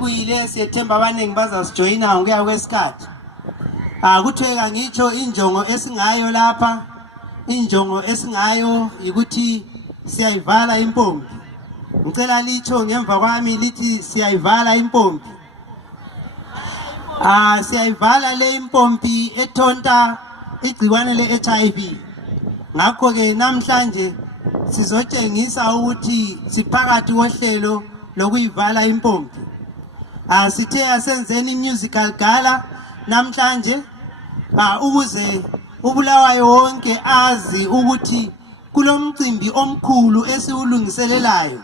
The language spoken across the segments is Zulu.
sesibuyile siyethemba abaningi bazasijoyina ngokuya kwesikhathi. Kutheka ngitsho injongo esingayo lapha, injongo esingayo ukuthi siyayivala impompi. Ngicela litho ngemva kwami lithi siyayivala impompi. Siyayivala le impompi ethonta igciwane le-HIV. Ngakho ke namhlanje sizotshengisa ukuthi siphakathi kohlelo lokuyivala impompi. Sithe asenzeni musical gala namhlanje ukuze uBulawayo wonke azi ukuthi kulomcimbi omkhulu esiwulungiselelayo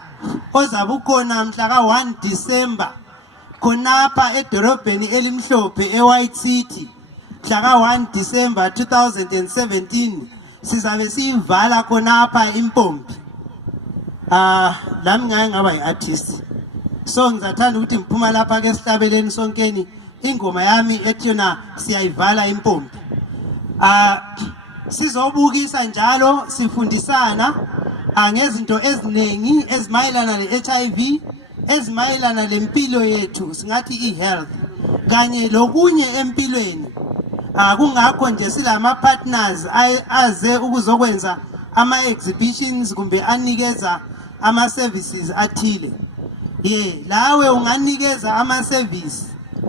ozabe ukhona mhla ka-1 December khonapha edorobheni elimhlophe eWhite City. Mhla ka-1 December 2017 sizabe siyivala khonapha impompi. Lami ngaba yi-artist, so ngizathanda ukuthi ngiphuma lapha ke sihlabeleni sonkeni ingoma yami ethi yona siyayivala impompi. Sizobukisa njalo sifundisana ngezinto eziningi ezimayelana le-HIV, ezimayelana lempilo yethu singathi i-health kanye lokunye empilweni. Kungakho nje silama partners aze ukuzokwenza ama-exhibitions kumbe anikeza ama-services athile. Lawe unganikeza ama-service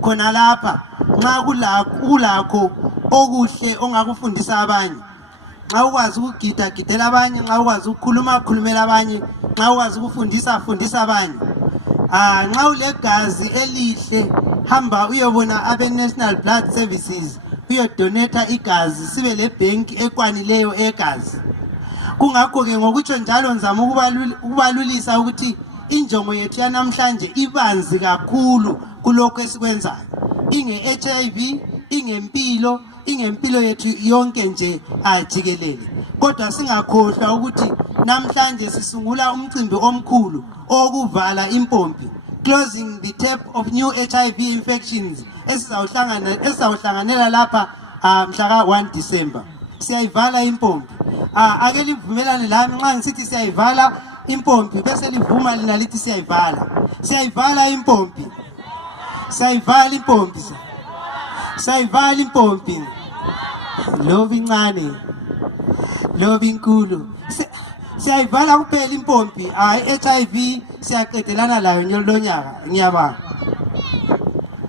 khona lapha nxa kulakho okuhle ongakufundisa abanye. Nxa ukwazi ukugida-gidela abanye, nxa ukwazi ukukhuluma-khulumela abanye, nxa ukwazi ukufundisa abanye. Nxa ulegazi elihle hamba uyobona abe-National Blood Services uyodonata igazi sibe le bank ekwanileyo egazi. Kungakho ke ngokutsho njalo ngizama ukubalulisa ukuthi injongo yethu yanamhlanje ibanzi kakhulu kulokho esikwenzayo. Inge-HIV, ingempilo yethu yonke nje jikelele. Kodwa singakhohlwa ukuthi namhlanje sisungula umcimbi omkhulu okuvala impompi, closing the tap of new HIV infections esizawuhlanganela lapha mhla ka-1 December. Siyayivala impompi. Ake livumelane lami nxa ngisithi siyayivala impompi bese livuma lina lithi siyayivala. Siyayivala impompi. Siyayivala impompi. Siyayivala impompi. Lobi incane, lobi inkulu. Siyayivala kuphela impompi. I-HIV siyaqedelana layo lonyaka. Ngiyabonga.